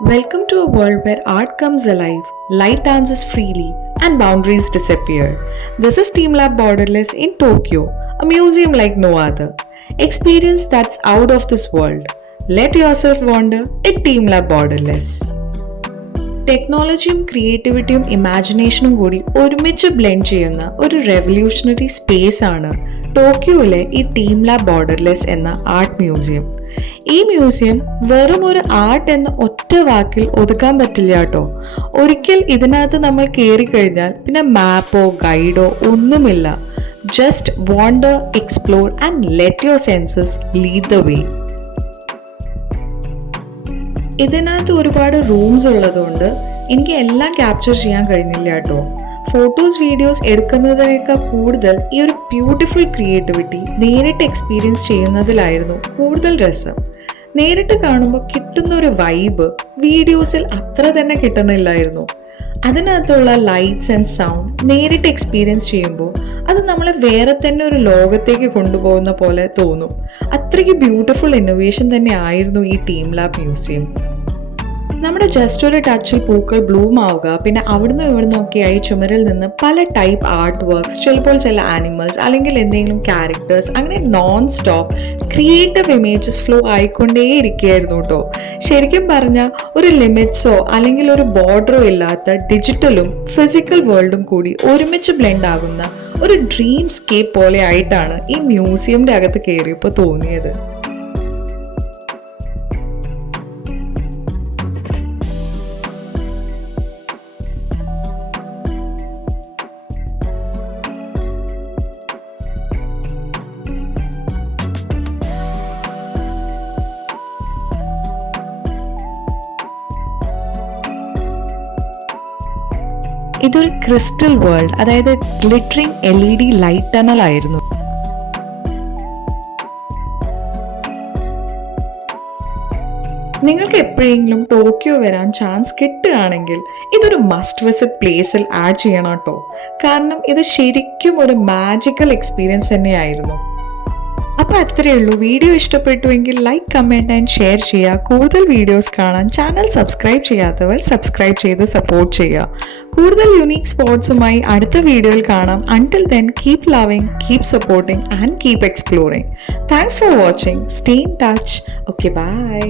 Welcome to a world where art comes alive, light dances freely, and boundaries disappear. This is TeamLab Borderless in Tokyo, a museum like no other. Experience that's out of this world. Let yourself wander at TeamLab Borderless. ടെക്നോളജിയും ക്രിയേറ്റിവിറ്റിയും ഇമാജിനേഷനും കൂടി ഒരുമിച്ച് blend ചെയ്യുന്ന ഒരു revolutionary space ആണ് ടോക്കിയോയിലെ ഈ team lab borderless എന്ന art museum. ഈ museum വെറും ഒരു ആർട്ട് എന്ന ഒറ്റ വാക്കിൽ ഒതുക്കാൻ പറ്റില്ല കേട്ടോ. ഒരിക്കൽ ഇതിനകത്ത് നമ്മൾ കയറി കഴിഞ്ഞാൽ പിന്നെ മാപ്പോ ഗൈഡോ ഒന്നുമില്ല. Just wander, explore and let your census lead the way. ഇതിനകത്ത് ഒരുപാട് റൂംസ് ഉള്ളതുകൊണ്ട് എനിക്ക് എല്ലാം ക്യാപ്ചർ ചെയ്യാൻ കഴിഞ്ഞില്ല കേട്ടോ. ഫോട്ടോസ് വീഡിയോസ് എടുക്കുന്നതിനേക്കാൾ കൂടുതൽ ഈ ഒരു ബ്യൂട്ടിഫുൾ ക്രിയേറ്റിവിറ്റി നേരിട്ട് എക്സ്പീരിയൻസ് ചെയ്യുന്നതിലായിരുന്നു കൂടുതൽ രസം. നേരിട്ട് കാണുമ്പോൾ കിട്ടുന്ന ഒരു വൈബ് വീഡിയോസിൽ അത്ര തന്നെ കിട്ടുന്നില്ലായിരുന്നു. അതിനകത്തുള്ള ലൈറ്റ്സ് ആൻഡ് സൗണ്ട് നേരിട്ട് എക്സ്പീരിയൻസ് ചെയ്യുമ്പോൾ അത് നമ്മളെ വേറെ തന്നെ ഒരു ലോകത്തേക്ക് കൊണ്ടുപോകുന്ന പോലെ തോന്നും. അത്രയ്ക്ക് ബ്യൂട്ടിഫുൾ ഇന്നോവേഷൻ തന്നെ ആയിരുന്നു ഈ ടീം ലാബ് മ്യൂസിയം. നമ്മുടെ ജസ്റ്റ് ഒരു ടച്ചിൽ പൂക്കൾ ബ്ലൂം ആവുക, പിന്നെ അവിടുന്ന് ഇവിടുന്നൊക്കെയായി ചുമരിൽ നിന്ന് പല ടൈപ്പ് ആർട്ട് വർക്ക്സ്, ചിലപ്പോൾ ചില ആനിമൽസ് അല്ലെങ്കിൽ എന്തെങ്കിലും ക്യാരക്ടേഴ്സ്, അങ്ങനെ non stop creative images flow ആയിക്കൊണ്ടേ ഇരിക്കുകയായിരുന്നു കേട്ടോ. ശരിക്കും പറഞ്ഞാൽ ഒരു ലിമിറ്റ്സോ അല്ലെങ്കിൽ ഒരു ബോർഡറോ ഇല്ലാത്ത ഡിജിറ്റലും ഫിസിക്കൽ വേൾഡും കൂടി ഒരുമിച്ച് ബ്ലെൻഡ് ആകുന്ന ഒരു ഡ്രീം സ്കേപ്പ് പോലെ ആയിട്ടാണ് ഈ മ്യൂസിയമിൻ്റെ അകത്ത് കയറിയപ്പോൾ തോന്നിയത്. ഇതൊരു ക്രിസ്റ്റൽ വേൾഡ്, അതായത് ഗ്ലിറ്ററിംഗ് LED ലൈറ്റ് ടണൽ ആയിരുന്നു. നിങ്ങൾക്ക് എപ്പോഴെങ്കിലും ടോക്കിയോ വരാൻ ചാൻസ് കിട്ടുകയാണെങ്കിൽ ഇതൊരു മസ്റ്റ് വിസിറ്റ് പ്ലേസിൽ ആഡ് ചെയ്യണം കേട്ടോ. കാരണം ഇത് ശരിക്കും ഒരു മാജിക്കൽ എക്സ്പീരിയൻസ് തന്നെയായിരുന്നു. അപ്പോൾ അത്രയേ ഉള്ളൂ. വീഡിയോ ഇഷ്ടപ്പെട്ടുവെങ്കിൽ ലൈക്ക്, കമൻറ്റ് ആൻഡ് ഷെയർ ചെയ്യുക. കൂടുതൽ വീഡിയോസ് കാണാൻ ചാനൽ സബ്സ്ക്രൈബ് ചെയ്യാത്തവർ സബ്സ്ക്രൈബ് ചെയ്ത് സപ്പോർട്ട് ചെയ്യുക. കൂടുതൽ യുണീക്ക് സ്പോട്സുമായി അടുത്ത വീഡിയോയിൽ കാണാം. Until then, keep loving, keep supporting and keep exploring. Thanks for watching. Stay in touch. Okay, bye.